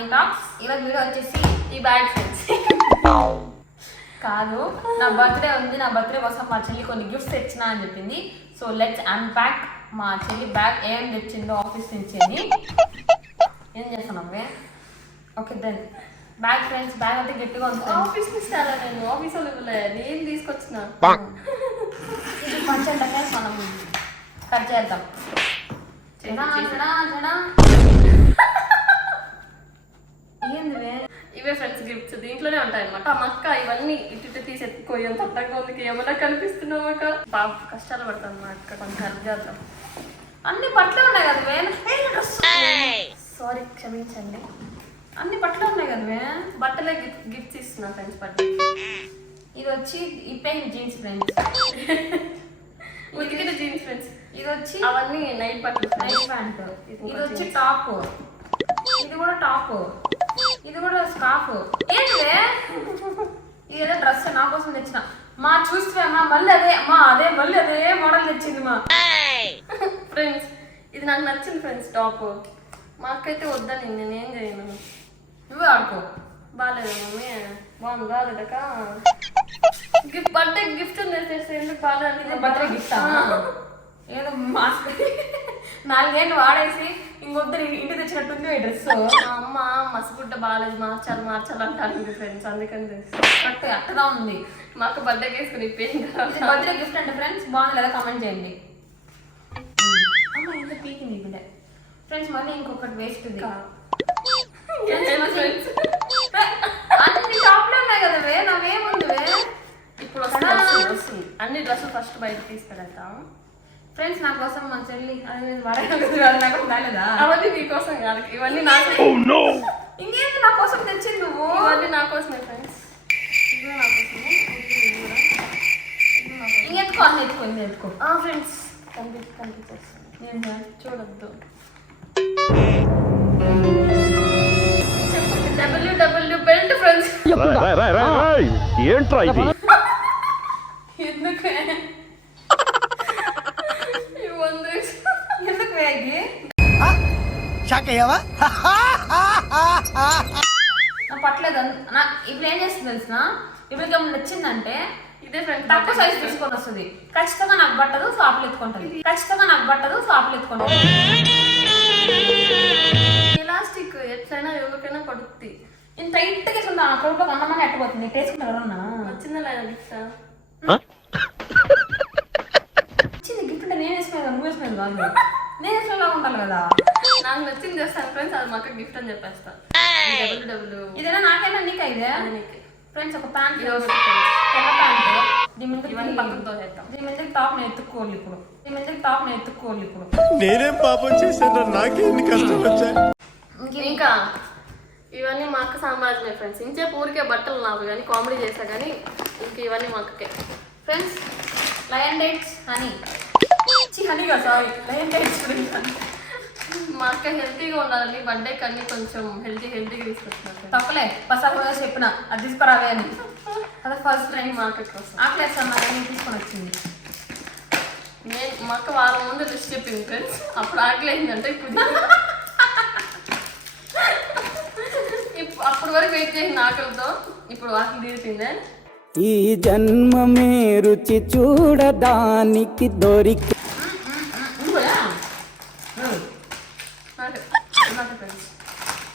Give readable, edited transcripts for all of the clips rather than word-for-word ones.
Honey talks. ఈరోజు video వచ్చేసి ఈ బ్యాగ్ ఫ్రెండ్స్ కాదు, నా బర్త్డే ఉంది. నా బర్త్డే కోసం మా చెల్లి కొన్ని గిఫ్ట్స్ తెచ్చినా అని చెప్పింది. సో లెట్స్ అన్పాక్ మా చెల్లి బ్యాగ్ ఏం తెచ్చిందో ఆఫీస్ నుంచి అని. ఏం చేస్తున్నావే? Okay then bag friends. Bag అయితే గట్టిగా ఉంది. ఆఫీస్ ఇస్తారా? నేను ఆఫీస్ వాళ్ళు నేను తీసుకొచ్చిన. ఇది పంచంటే మనం కట్ చేద్దాం. ఏంది ఇవే ఫ్రెండ్స్ గిఫ్ట్స్ దీంట్లోనే ఉంటాయి అనమాట. మా అక్క ఇవన్నీ ఇటు తీసి ఎత్తుకోయం తట్టగా ఉంది. ఏమన్నా కనిపిస్తున్నాం అక్క. బాగా కష్టాలు పడతాను మా అక్క, కొంచెం హెల్ప్ చేద్దాం. అన్ని బట్టలు ఉన్నాయి కదా సారీ క్షమించండి. అన్ని బట్టలు ఉన్నాయి కదా బట్టలే గిఫ్ట్స్ ఇస్తున్నా ఫ్రెండ్స్. బట్టలు ఇది వచ్చి ఇప్పే జీన్స్ ఫ్రెండ్స్. ఉతికిన జీన్స్ ఫ్రెండ్స్. ఇది వచ్చి అవన్నీ నైట్ బట్టలు, నైట్ ప్యాంట్. ఇది వచ్చి టాప్. ఇది కూడా టాప్. ఇది కూడా స్కార్ఫ్. ఏంటిదే? ఇది ఏదో డ్రెస్ నా కోసం తెచ్చిన. మా చూస్తే అమ్మా మళ్ళీ అదే మళ్ళీ అదే మోడల్ తెచ్చింది మా ఫ్రెండ్స్. ఇది నాకు నచ్చింది ఫ్రెండ్స్ టాప్. మా అక్క అయితే వద్దని నేనేం చేయను. నువ్వే ఆడుకో. బాగాలేదు మమ్మీ. బాగుంది బాగాలేదక. గిఫ్ట్ బర్త్డే గిఫ్ట్ తెచ్చేస్తే ఎందుకు బాగాలేదు? బర్త్డే గిఫ్ట్ ఏదో మాస్క్ 4 ఏళ్ళు వాడేసి ఇంకొద్దరు ఇంటికి తెచ్చినట్టుంది ఈ డ్రెస్. అమ్మ మసిగుడ్డ బాగాలేదు, మార్చాలి అంటారు ఫ్రెండ్స్. అందుకని కరెక్ట్ అట్టగా ఉంది. మాకు బర్త్డే వేసుకుని ఇప్పేది. బర్త్డే గిఫ్ట్ అంటే ఫ్రెండ్స్ బాగుంది లేదా కామెంట్ చేయండి. అమ్మ ఎంత పీకింది ఇప్పుడు ఫ్రెండ్స్. మళ్ళీ ఇంకొకటి వేస్ట్ అన్ని టాప్లో ఉన్నాయి కదా నావేముంది ఇప్పుడు వస్తుంది. అన్ని డ్రెస్సులు ఫస్ట్ బయట తీసుకెళ్తాం ఫ్రెండ్స్. నా కోసం మా చెల్లి నాకు రాలేదా? అవన్నీ నీకోసం కాదు, ఇవన్నీ నాకు. ఇంకేంటి నా కోసం తెచ్చింది నువ్వు? ఇవన్నీ నా కోసమే ఫ్రెండ్స్. ఇది నా కోసమే. ఇంకెత్తుకో అన్ని ఎత్తుకో ఫ్రెండ్స్. కనిపించేస్తాను నేను, చూడొద్దు. W belt friends. ఏంట్రా ఇది? ఎందుకు పట్టలేదు నా. ఇప్పుడు ఏం చేస్తుంది తెలిసిన, ఇప్పటికి ఏమన్నా నచ్చిందంటే ఇదే ఫ్రెండ్స్ తక్కువ సైజ్ తీసుకొని వస్తుంది. ఖచ్చితంగా నాకు పట్టదు, షాపులు ఎత్తుకుంటుంది. ఎలాస్టిక్ ఎట్లయినా ఎవరికైనా పడుతుంది. నేను టైట్ గా వేసుకుంటా. ఆ కొడుకు అన్నమని ఎట్టబోతుంది. టేసుకుంటారు ఎవరన్నా? వచ్చిందా లేదా గిఫ్ట్? వచ్చింది గిఫ్ట్ అంటే నేను వేసుకునేది, నువ్వు వేసుకునేది కాదు. నేను వేసుకునేలా ఉండాలి కదా. నాకు నచ్చింది చేస్తాను ఫ్రెండ్స్. అది మాకు గిఫ్ట్ అని చెప్పేస్తా. ఇదేనా నాకైనా నీకు అయితే ఫ్రెండ్స్. ఒక ప్యాంట్, తెల్ల ప్యాంట్. దీని మీద టాప్ నేను ఎత్తుకోవాలి ఇప్పుడు. నేనేం పాపం చేశాను? నాకే ఎన్ని కష్టం వచ్చాయి. ఇంకా ఇవన్నీ మా అక్క సామ్రాజ్యమే ఫ్రెండ్స్. ఇంచే ఊరికే బట్టలు నాకు కానీ కామెడీ చేసా కానీ ఇంక ఇవన్నీ మా అక్కకే ఫ్రెండ్స్. లయన్ డేట్స్ హనీ హనీగా సారీ లయన్ డేట్స్ మా అక్క హెల్తీగా ఉండాలని బర్త్డే కన్నీ కొంచెం హెల్తీగా తీసుకొచ్చినారు. తప్పలే పసాకు చెప్పిన అది తీసుకురావే అని. అదే ఫస్ట్ టైం మా అక్క కోసం ఆకలేస్తాను నేను తీసుకొని వచ్చింది. మా అక్క వారం ముందు లిస్ట్ చెప్పింది ఫ్రెండ్స్. అప్పుడు ఆకలేసిందంటే అప్పుడు వరకు వెయిట్ చేసింది ఆకలితో. ఇప్పుడు ఆకలి తీరుతుందే. ఈ జన్మమే రుచి చూడడానికి దొరికి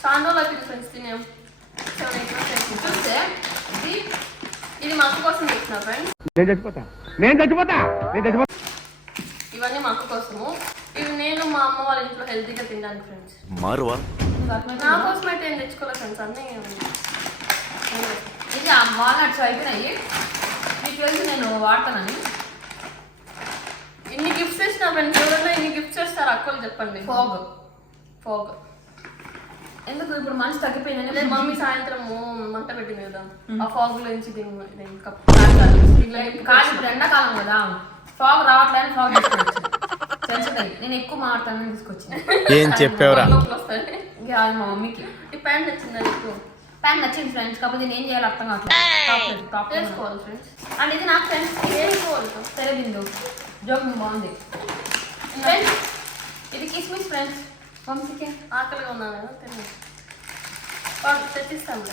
చాలా రోజులు అయిపోయింది ఫ్రెండ్స్ తినేం. 7-8 రోజులు చూస్తే ఇది మా అక్క కోసం తెచ్చిన ఫ్రెండ్స్. నేను చచ్చిపోతా. ఇవన్నీ మా అక్క కోసము. ఇవి నేను మా అమ్మ వాళ్ళ ఇంట్లో హెల్తీగా తినడానికి ఫ్రెండ్స్. నా కోసం అయితే ఏం తెచ్చుకోలేదు ఫ్రెండ్స్. అన్నీ ఇది వాల్నట్స్ అయిపోయినాయి. మీకు తెలుసు నేను వాడతానని. ఇన్ని గిఫ్ట్స్ తెచ్చిన ఫ్రెండ్స్. ఎవరైనా ఇన్ని గిఫ్ట్స్ చేస్తారు అక్కలు చెప్పండి. ఫోగ్ ఎందుకు ఇప్పుడు మనిషి తగ్గిపోయిందని మమ్మీ సాయంత్రం మంట పెట్టింది కదా, ఆ ఫాగ్ నుంచి కాదు. ఇప్పుడు ఎండాకాలం కదా, ఫాగ్ రావట్లేదు. ఫాగ్ తీసుకొచ్చి నేను ఎక్కువ మాట్లాడతానని తీసుకొచ్చింది. ఏం చెప్పావురా? వస్తాయి మా మమ్మీకి. ఈ ప్యాంట్ నచ్చిందా నీకు? ప్యాంట్ నచ్చింది ఫ్రెండ్స్. కాకపోతే నేను ఏం చేయాలి అర్థం కావట్లేదు. టాప్ వేసుకోవాలి ఫ్రెండ్స్. అండ్ ఇది నాకు ఫ్రెండ్స్ వేసుకోవాలి. తెలియదు జోకింగ్ బాగుంది ఫ్రెండ్స్. ఇది కిస్మిస్ ఫ్రెండ్స్. వంశీకి ఆకలిగా ఉన్నాను కదా తిన్నాను. తెచ్చిస్తాను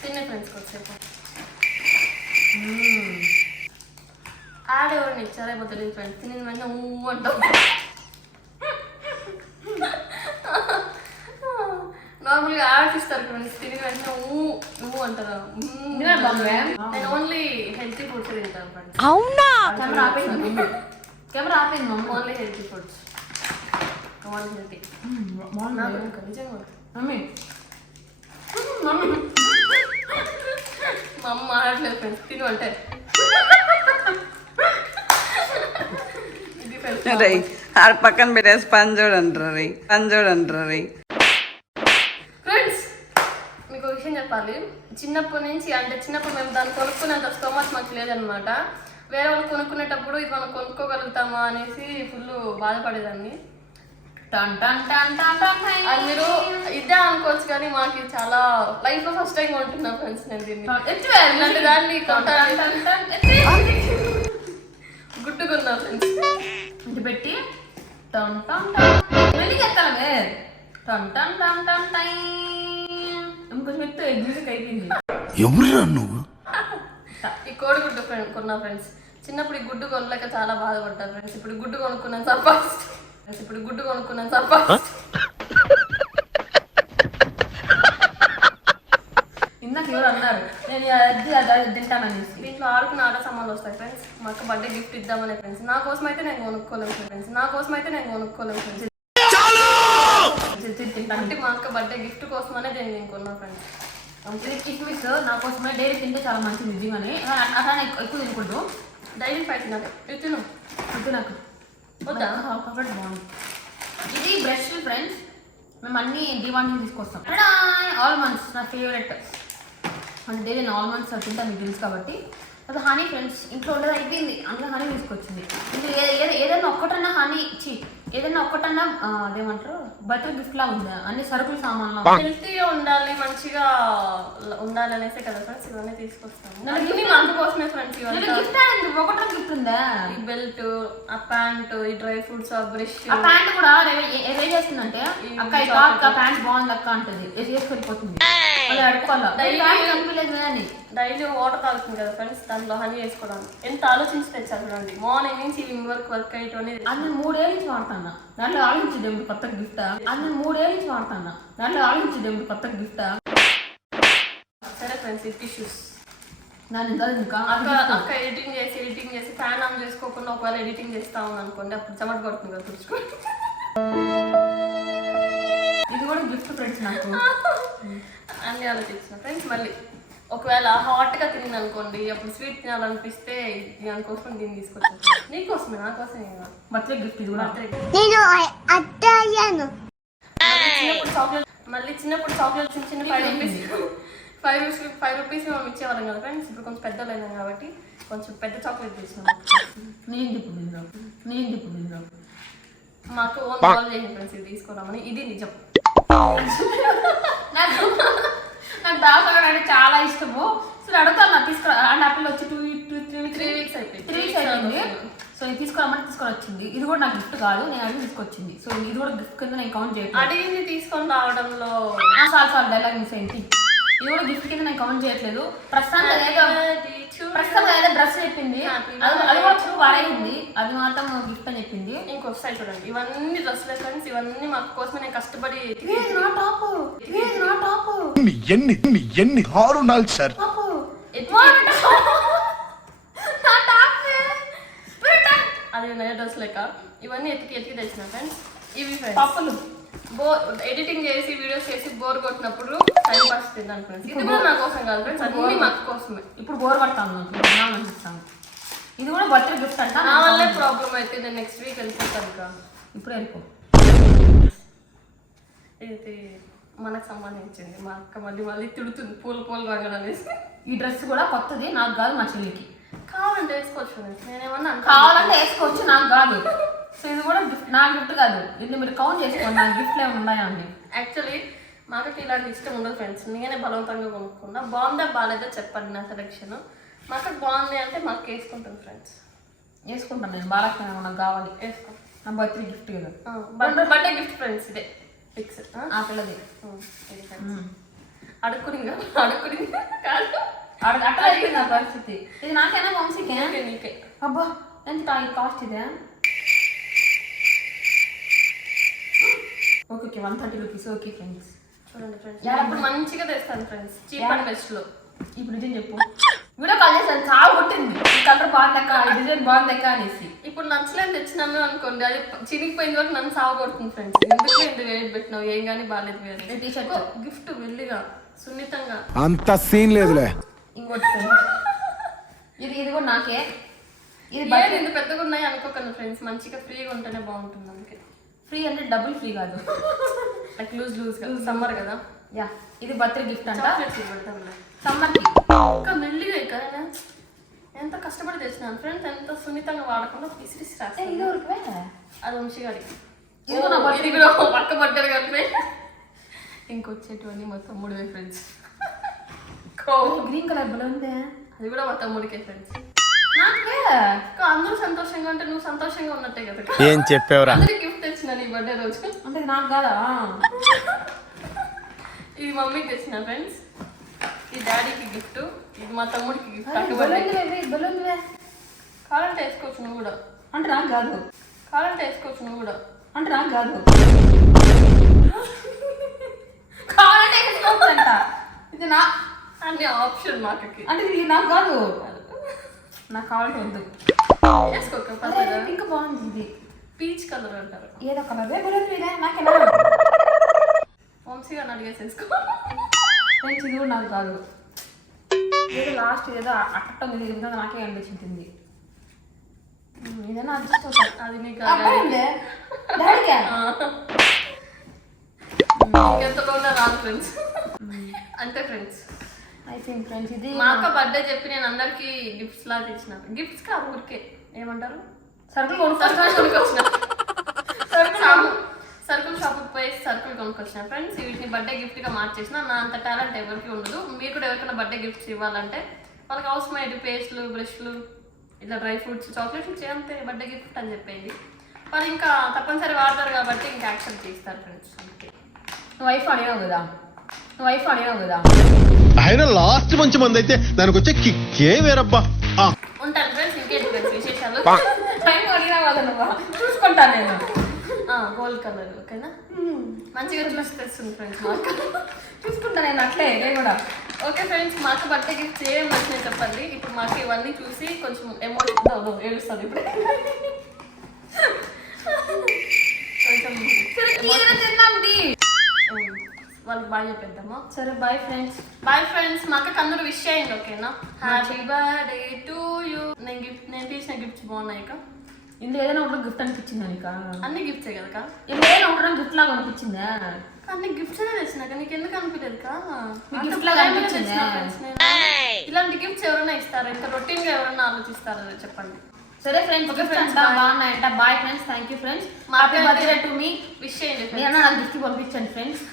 తినే ఫ్రెండ్స్కి వచ్చేపు ఆడేవాడిని ఇచ్చారేమో తెలియదు ఫ్రెండ్స్ తిని వెంటనే అంటాం నార్మల్గా ఆడిస్తారు ఫ్రెండ్స్ తిని వెంటనే నువ్వు అంటారా నేను ఓన్లీ హెల్తీ ఫుడ్స్ తింటాను ఫ్రెండ్స్ అవునా కెమెరా ఆపేయండి mummy only healthy foods only healthy నిజంగా మమ్మీ మా అమ్మ మాట్లాడలేదు ఫ్రెండ్స్ తిను అంటే ఇది ఫ్రెండ్స్ ఆడ పక్కన పెట్టేసి పంజోడు అంటారు ఫ్రెండ్స్ మీకు ఒక విషయం చెప్పాలి చిన్నప్పటి నుంచి అంటే చిన్నప్పుడు మేము దాన్ని కొనుక్కునేంత స్తోమత్ మాకు లేదనమాట వేరే వాళ్ళు కొనుక్కునేటప్పుడు ఇది మనం కొనుక్కోగలుగుతామా అనేసి ఫుల్ బాధపడేదాన్ని అది మీరు ఇదే అనుకోవచ్చు కానీ మాకు చాలా లైఫ్ లో ఫస్ట్ టైం కొంటున్నా ఫ్రెండ్స్ నేను దీన్ని దాన్ని గుట్టుకున్నా ఫ్రెండ్స్ ఇది పెట్టి ఇంకొంచెం ఎత్తు మ్యూజిక్ అయిపోయింది ఎవరురా నువ్వు ఈ కోడిగుడ్డు కొన్నా ఫ్రెండ్స్ చిన్నప్పుడు ఈ గుడ్డు కొనలేక చాలా బాధపడ్డా ఫ్రెండ్స్ ఇప్పుడు గుడ్డు కొనుక్కున్నాను సంపాదిస్తాను ఇందాక ఎవరు అన్నారు నేను అది తింటానని దీంట్లో ఆడుకున్న ఆట సామాన్లు వస్తాయి ఫ్రెండ్స్ మా అక్క బర్త్డే గిఫ్ట్ ఇద్దామనే ఫ్రెండ్స్ నా కోసం అయితే నేను కొనుక్కోలేము ఫ్రెండ్స్ ఫ్రెండ్స్ అంటే మా అక్క బర్త్డే గిఫ్ట్ కోసమనే నేను కొన్నా ఫ్రెండ్స్ ఇది కిస్మిస్ నా కోసమే డైరీ తింటే చాలా మంచిది నిజంగానే అట్లా ఎక్కువ తినకూడదు డైలీ ఫైవ్ తినాలి ఇది తిను వద్దు నాకు వద్దా ఒకటి బాగుంది ఇది బ్రష్ ఫ్రెండ్స్ మేము అన్ని డిమాండ్ నుంచి తీసుకొస్తాం ఆల్మండ్స్ నా ఫేవరెట్ అంటే డైలీ నేను ఆల్మండ్స్ తింటా మీకు తెలుసు కాబట్టి అది హనీ ఫ్రెండ్స్ ఇంట్లో ఉండేది అయిపోయింది అందులో హనీ తీసుకొచ్చింది ఇంకా ఏదైనా ఒక్కటన్నా హనీ ఇచ్చి ఏదైనా ఒక్కటన్నా అదేమంటారు బర్త్డే గిఫ్ట్ లా ఉందా అన్ని సరుకులు సామాన్లు హెల్తీగా ఉండాలి మంచిగా ఉండాలి అనేసే కదా ఫ్రెండ్స్ ఇవన్నీ తీసుకొస్తాను అన్ని మా అక్క కోసమే ఫ్రెండ్స్ ఇవన్నీ ఒకటే గిఫ్ట్ ఉందా ఈ బెల్ట్ ఆ ప్యాంట్ ఈ డ్రై ఫ్రూట్స్ ఆ బ్రష్ ఆ ప్యాంట్ కూడా ఏం చేస్తుందంటే అక్క ఈ టాప్ ఆ ప్యాంట్ బాగుంది అక్క అంటది వేసుకెళ్ళిపోతుంది అది అడుకోవాలి డైలీ వాటర్ తాగుతుంది కదా ఫ్రెండ్స్ దాంట్లో హనీ వేసుకోవడానికి ఎంత ఆలోచించి తెచ్చారు చూడండి మార్నింగ్ నుంచి ఈవినింగ్ వరకు వర్క్ అయ్యేటోని అది 3 ఏళ్ళ నుంచి వాడతాను దాంట్లో ఆలోచించడం కొత్త గిఫ్ట్ అది 3 ఏళ్ళ నుంచి వాడతాను దాంట్లో ఆలోచించడం కొత్త గిఫ్ట్ సరే ఫ్రెండ్స్ ఈ టిష్యూస్ ఇంకా అక్క ఎడిటింగ్ చేసి ఫ్యాన్ ఆన్ చేసుకోకుండా ఒకవేళ ఎడిటింగ్ చేస్తా ఉంది అనుకోండి అప్పుడు చెమట కొడుతుంది కదా తుడుచుకోండి ఇది కూడా గిఫ్ట్ ఫ్రెండ్స్ నాకు అన్ని ఆలోచించిన ఫ్రెండ్స్ మళ్ళీ ఒకవేళ హాట్గా తిని అనుకోండి అప్పుడు స్వీట్ తినాలనిపిస్తే దానికోసం దీన్ని తీసుకొచ్చాను నీకోసమే నా కోసం బర్త్డే గిఫ్ట్ ఇది కూడా చిన్నప్పుడు చాక్లెట్ చిన్న 5 రూపీస్ మేము ఇచ్చేవాళ్ళం కదా ఫ్రెండ్స్ ఇప్పుడు కొంచెం పెద్దలు అయినాం కాబట్టి కొంచెం పెద్ద చాక్లెట్ తీసుకున్నాం మా అక్క ఓన్ కాల్ చేసింది ఫ్రెండ్స్ ఇది తీసుకోవడామని ఇది నిజం నాకు తాగడానికి చాలా ఇష్టము సో అడుగుతాను నాకు తీసుకురా అండ్ ఆపిల్ వచ్చి 3 వీక్స్ అయిపోయింది సో ఇది తీసుకురామని తీసుకొని వచ్చింది ఇది కూడా నాకు గిఫ్ట్ కాదు నేను అడిగి తీసుకొచ్చింది సో ఇది కూడా గిఫ్ట్ కింద నేను కౌంట్ చేయట్లేదు అడిగింది తీసుకొని రావడంలో చాలు డైలాగ్ మిస్ అయింది ఇది కూడా గిఫ్ట్ కింద నేను కౌంట్ చేయట్లేదు ప్రస్తుతానికి ఏదో డ్రెస్ చెప్పింది అది కూడా చూ వాడైంది అది మాత్రం గిఫ్ట్ అని చెప్పింది ఇంకో సైడ్ చూడండి ఇవన్నీ డ్రెస్సులు ఫ్రెండ్స్ ఇవన్నీ మా కోసమే నేను కష్టపడి ఎన్ని హారునాలు సార్ అది నయ డ్రెస్ లెక్క ఇవన్నీ ఎతికి తెచ్చిన ఫ్రెండ్స్ ఇవి పప్పులు ఎడిటింగ్ చేసి వీడియోస్ చేసి బోర్ కొట్టినప్పుడు టైం పాస్ తిన్నాను ఫ్రెండ్స్ ఇది కూడా నా కోసం కాదు ఫ్రెండ్స్ అన్ని మా కోసమే ఇప్పుడు బోర్ పడతాను అనిపిస్తాను ఇది కూడా బర్త్డే గిఫ్ట్ అంట నా వల్లే ప్రాబ్లం అయితే నేను నెక్స్ట్ వీక్ వెళ్ళిపోతాను ఇంకా ఇప్పుడు వెళ్ళిపో ఇది మనకు సంబంధించింది మా అక్క మళ్ళీ తిడుతుంది పూలు రంగడం అనేసి ఈ డ్రెస్ కూడా కొత్తది నాకు కాదు మా చెల్లికి కావాలంటే వేసుకోవచ్చు నేనేమన్నా కావాలంటే వేసుకోవచ్చు నాకు కాదు సో ఇది కూడా గిఫ్ట్ నా గిఫ్ట్ కాదు ఇది మీరు కౌంట్ చేసుకోండి నా గిఫ్ట్లు ఏమి ఉన్నాయండి యాక్చువల్లీ మాకు ఇలాంటి ఇష్టం ఉండదు ఫ్రెండ్స్ నేనే బలవంతంగా కొనుక్కున్నా బాగుందా బాగాలేదో చెప్పండి నా సెలెక్షన్ మాకు బాగుంది అంటే మాకు వేసుకుంటాను ఫ్రెండ్స్ వేసుకుంటాను నేను బాగా నాకు కావాలి వేసుకో నా బర్త్డే గిఫ్ట్ కదా బర్త్డే గిఫ్ట్ ఫ్రెండ్స్ ఇదే ఫిక్స్ ఆ పిల్లది అడుక్కుని కాదు అట్లా అయిపోయింది నా పరిస్థితి. ఇది నాకేనా వంశీకే? నీకే. అబ్బా ఎంత ఈ కాస్ట్ ఇదే? Okay 130 rupees. ఓకే ఫ్రెండ్స్ చూడండి ఫ్రెండ్స్, అప్పుడు మంచిగా తెస్తాను ఫ్రెండ్స్, చీప్ అండ్ బెస్ట్ లో. ఇప్పుడు నిజం చెప్పు. వీడియో కాల్ చేస్తాను, చాలా కొట్టింది ఈ కలర్ బాగుందక్క, ఈ డిజైన్ బాగుందక్క అనేసి. ఇప్పుడు నచ్చలేదు తెచ్చినాను అనుకోండి, అది చినిగిపోయిన వరకు నన్ను సాగు కొడుతుంది ఫ్రెండ్స్. ఎందుకు ఇంత వెయిట్ పెట్టినావు, ఏం కానీ బాగాలేదు వేరే టీషర్ట్ గిఫ్ట్ వెళ్ళిగా సున్నితంగా. అంత సీన్ లేదులే. ఇంకోటి ఇది కూడా నాకే. ఇది ఏది ఇంత పెద్దగా ఉన్నాయి అనుకోకండి ఫ్రెండ్స్, మంచిగా ఫ్రీగా ఉంటేనే బాగుంటుంది. అందుకే ఫ్రీ అంటే డబుల్ ఫ్రీ కాదు, లైక్ లూజ్ గా. సమ్మర్ కదా. యా ఇది బర్త్డే గిఫ్ట్ అంట, చాక్లెట్స్ పెడతాం సమ్మర్ కి. ఇంకా మెల్లిగా ఇక్కడ ఎంత కష్టపడి తెచ్చినాను ఫ్రెండ్స్, ఎంత సున్నితంగా వాడకుండా పిసిరిసి ఇది రాస్తాను. ఊరికే అది వంశీ గారికి. ఇది కూడా నా ఇది కూడా పక్క పడ్డారు కదా ఫ్రెండ్స్. ఇంకొచ్చేటివన్నీ మా తమ్ముడివే ఫ్రెండ్స్. గ్రీన్ కలర్ బలూన్ ఉందే, అది కూడా మా తమ్ముడికే ఫ్రెండ్స్. నాకే. అందరూ సంతోషంగా ఉంటే నువ్వు సంతోషంగా ఉన్నట్టే కదా. ఏం చెప్పావురా? అందరికి గిఫ్ట్ తెచ్చిన నీ బర్త్డే రోజు. అంటే ఇది నాకు కాదా? ఇది మమ్మీకి తెచ్చిన ఫ్రెండ్స్, ఇది డాడీకి గిఫ్ట్, ఇది మా తమ్ముడికి గిఫ్ట్. బలూన్ కావాలంటే వేసుకోవచ్చు నువ్వు కూడా. అంటే నాకు కాదు. కావాలంటే వేసుకోవచ్చు నువ్వు కూడా. అంటే నాకు కాదు. కావాలంటే వేసుకోవచ్చంట. ఇది నా అన్ని ఆప్షన్ మాకకి. అంటే ఇది నాకు కాదు, నాకు కావాలంటే వద్దు. వేసుకోక ఇంకా బాగుంది ఇది. పీచ్ కలర్ అంటారు. ఏదో కలర్ బలూన్ ఇదే నాకేనా? వంశీ గారిని అడిగేసేసుకో. ఫ్రెండ్స్ ఇది కూడా నాకు కాదు. ఏదో లాస్ట్ ఏదో అట్టం ఇది ఉందో నాకే అనిపించింది. ఇదేనా అడ్జస్ట్ అవుతుంది. అది నీకు డాడీకే ఎంతలో ఉన్నా రాదు ఫ్రెండ్స్. అంతే ఫ్రెండ్స్. అయిపోయింది ఫ్రెండ్స్. ఇది మా అక్క బర్త్డే చెప్పి నేను అందరికి గిఫ్ట్స్ లా తెచ్చిన. గిఫ్ట్స్ కాదు ఊరికే ఏమంటారు, సరుకులు కొనుక్కొచ్చిన. సరుకుల్ షాప్కి పోయి సరుకులు కొనుక్కొచ్చిన ఫ్రెండ్స్. వీటిని బర్త్డే గిఫ్ట్ గా మార్చేసిన. నా అంత టాలెంట్ ఎవరికి ఉండదు. మీరు కూడా ఎవరికైనా బర్త్డే గిఫ్ట్స్ ఇవ్వాలంటే వాళ్ళకి అవసరమైన పేస్ట్లు, బ్రష్లు, ఇట్లా డ్రై ఫ్రూట్స్, చాక్లెట్స్ ఇచ్చేంతే బర్త్డే గిఫ్ట్ అని చెప్పేది. వాళ్ళు ఇంకా తప్పనిసరి వాడతారు కాబట్టి ఇంకా యాక్సెప్ట్ చేస్తారు ఫ్రెండ్స్. అందుకే నువ్వు వైఫ్ అడిగావు కదా. ఆయన లాస్ట్ మంచి మంది అయితే దానికి వచ్చే కిక్కే వేరబ్బా. ఉంటాను ఫ్రెండ్స్. ఇంకేంటి ఫ్రెండ్స్ విశేషాలు? టైం అడిగినా కదా నువ్వు, చూసుకుంటాను నేను. గోల్డ్ కలర్ ఓకేనా, మంచిగా చూసి తెస్తుంది ఫ్రెండ్స్. మా అక్క చూసుకుంటా నేను అట్లే నేను కూడా. ఓకే ఫ్రెండ్స్, మాకు బర్త్డే గిఫ్ట్స్ ఏం వచ్చినాయి చెప్పండి. ఇప్పుడు మాకు ఇవన్నీ చూసి కొంచెం ఎమోషన్ ఏడుస్తుంది ఇప్పుడు. వాళ్ళకి బాగా చెప్పేద్దామా? సరే బాయ్ ఫ్రెండ్స్. Bye friends. మా అక్కకి అందరూ విష్ చేయండి ఓకేనా. Happy birthday to you. నేను తీసిన గిఫ్ట్స్ బాగున్నాయి. ఇందులో ఏదైనా ఒకటి గిఫ్ట్ అనిపించిందా నీకు? అన్ని గిఫ్ట్సే కదా. ఇందులో ఏదైనా ఒకటి గిఫ్ట్ లాగా అనిపించిందా? అన్ని గిఫ్ట్స్ తెచ్చినాక నీకు ఎందుకు అనిపించలేదు కా? గిఫ్ట్ లాగా అనిపించిందా? ఇలాంటి గిఫ్ట్స్ ఎవరైనా ఇస్తారా? ఇంకా రొటీన్ గా ఎవరైనా ఆలోచిస్తారా చెప్పండి. సరే ఫ్రెండ్స్, గిఫ్ట్స్ బాగున్నాయంట. Bye friends, thank you friends. Happy birthday to me. Wish చేయండి. నేను నాకు గిఫ్ట్ పంపించండి ఫ్రెండ్స్.